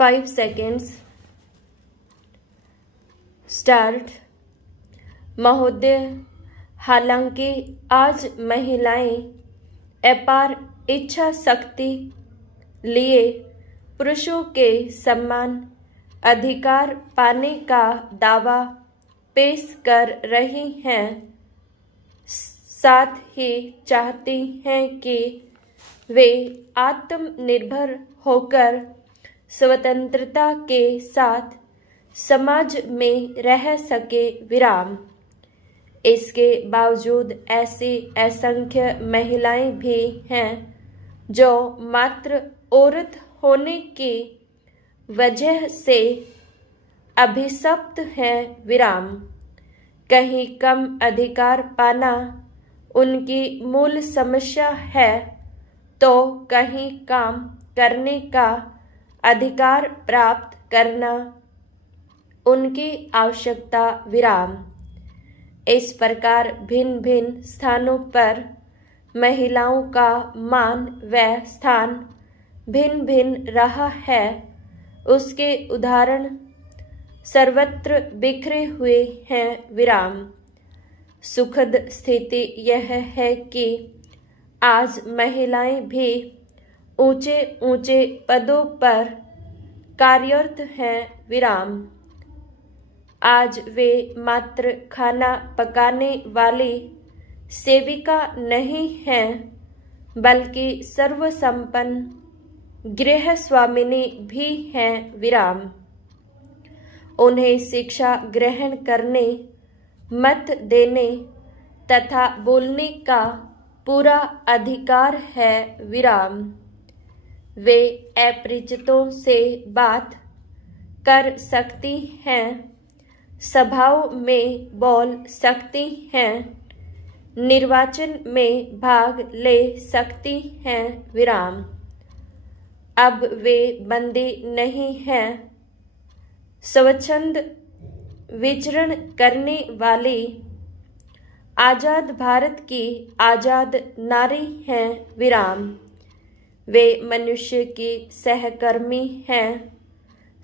5 seconds start. महोदय, हालांकि आज महिलाएं अपार इच्छा शक्ति लिए पुरुषों के समान अधिकार पाने का दावा पेश कर रही हैं, साथ ही चाहती हैं कि वे आत्मनिर्भर होकर स्वतंत्रता के साथ समाज में रह सके विराम। इसके बावजूद ऐसी असंख्य महिलाएं भी हैं जो मात्र औरत होने की वजह से अभिशप्त हैं विराम। कहीं कम अधिकार पाना उनकी मूल समस्या है तो कहीं काम करने का अधिकार प्राप्त करना उनकी आवश्यकता विराम। इस प्रकार भिन्न भिन्न स्थानों पर महिलाओं का मान व स्थान भिन्न भिन्न रहा है। उसके उदाहरण सर्वत्र बिखरे हुए हैं विराम। सुखद स्थिति यह है कि आज महिलाएं भी ऊंचे ऊंचे पदों पर कार्यरत हैं विराम। आज वे मात्र खाना पकाने वाली सेविका नहीं हैं, बल्कि सर्वसंपन्न गृह स्वामिनी भी हैं विराम। उन्हें शिक्षा ग्रहण करने, मत देने तथा बोलने का पूरा अधिकार है विराम। वे अपरिचितों से बात कर सकती हैं, सभाओं में बोल सकती हैं, निर्वाचन में भाग ले सकती हैं विराम। अब वे बंदी नहीं हैं, स्वच्छंद विचरण करने वाली आजाद भारत की आजाद नारी हैं विराम। वे मनुष्य की सहकर्मी हैं,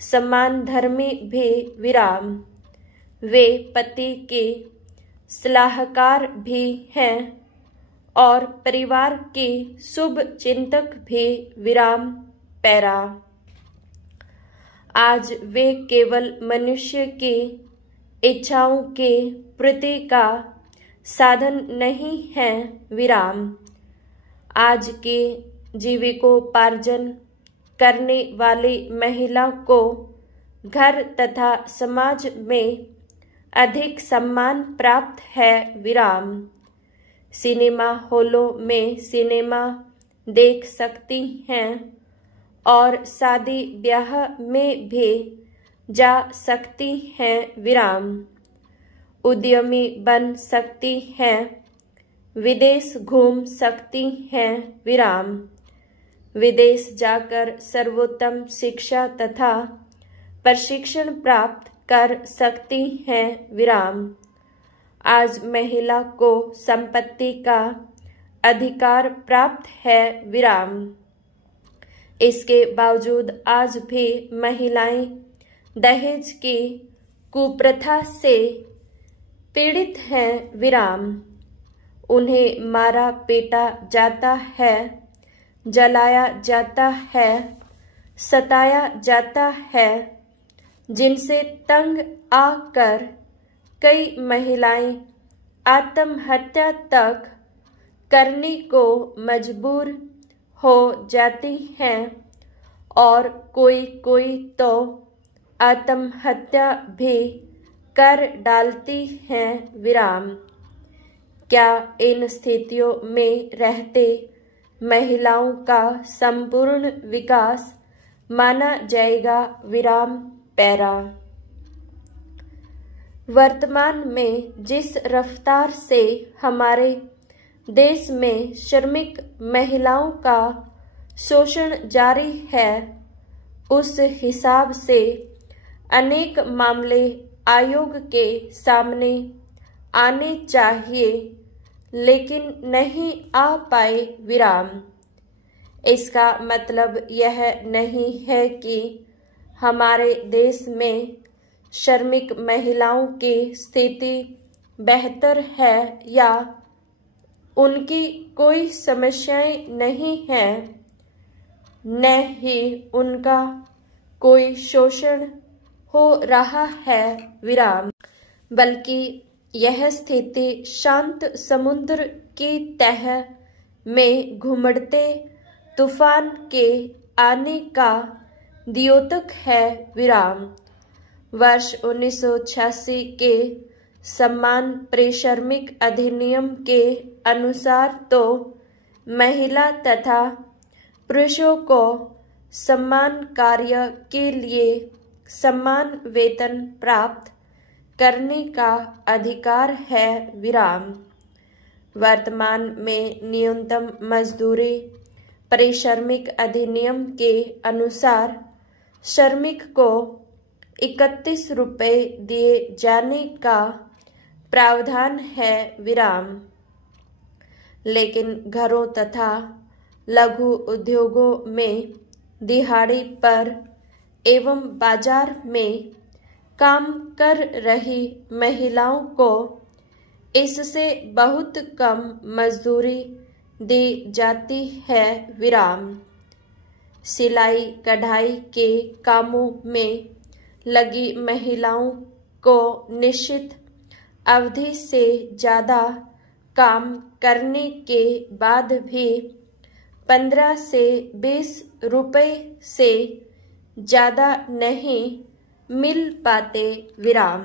समान धर्मी भी विराम। वे पति के सलाहकार भी हैं और परिवार के शुभ चिंतक भी विराम पैरा। आज वे केवल मनुष्य की इच्छाओं के पूर्ति का साधन नहीं हैं विराम। आज के जीविकोपार्जन करने वाली महिला को घर तथा समाज में अधिक सम्मान प्राप्त है विराम। सिनेमा हॉलों में सिनेमा देख सकती हैं और शादी ब्याह में भी जा सकती हैं विराम। उद्यमी बन सकती हैं, विदेश घूम सकती हैं विराम। विदेश जाकर सर्वोत्तम शिक्षा तथा प्रशिक्षण प्राप्त कर सकती हैं विराम। आज महिला को संपत्ति का अधिकार प्राप्त है विराम। इसके बावजूद आज भी महिलाएं दहेज की कुप्रथा से पीड़ित हैं विराम। उन्हें मारा पीटा जाता है, जलाया जाता है, सताया जाता है, जिनसे तंग आकर कई महिलाएं आत्महत्या तक करने को मजबूर हो जाती हैं और कोई कोई तो आत्महत्या भी कर डालती हैं विराम। क्या इन स्थितियों में रहते महिलाओं का संपूर्ण विकास माना जाएगा विराम पैरा। वर्तमान में जिस रफ्तार से हमारे देश में श्रमिक महिलाओं का शोषण जारी है, उस हिसाब से अनेक मामले आयोग के सामने आने चाहिए, लेकिन नहीं आ पाए विराम। इसका मतलब यह नहीं है कि हमारे देश में श्रमिक महिलाओं की स्थिति बेहतर है या उनकी कोई समस्याएं नहीं है, न ही उनका कोई शोषण हो रहा है विराम, बल्कि यह स्थिति शांत समुद्र की तह में घुमड़ते तूफान के आने का द्योतक है विराम। वर्ष 1986 के समान श्रमिक अधिनियम के अनुसार तो महिला तथा पुरुषों को समान कार्य के लिए समान वेतन प्राप्त करने का अधिकार है विराम। वर्तमान में न्यूनतम मजदूरी श्रमिक अधिनियम के अनुसार श्रमिक को 31 रुपये दिए जाने का प्रावधान है विराम, लेकिन घरों तथा लघु उद्योगों में दिहाड़ी पर एवं बाजार में काम कर रही महिलाओं को इससे बहुत कम मजदूरी दी जाती है विराम। सिलाई कढ़ाई के कामों में लगी महिलाओं को निश्चित अवधि से ज़्यादा काम करने के बाद भी 15 से 20 रुपये से ज़्यादा नहीं मिल पाते विराम।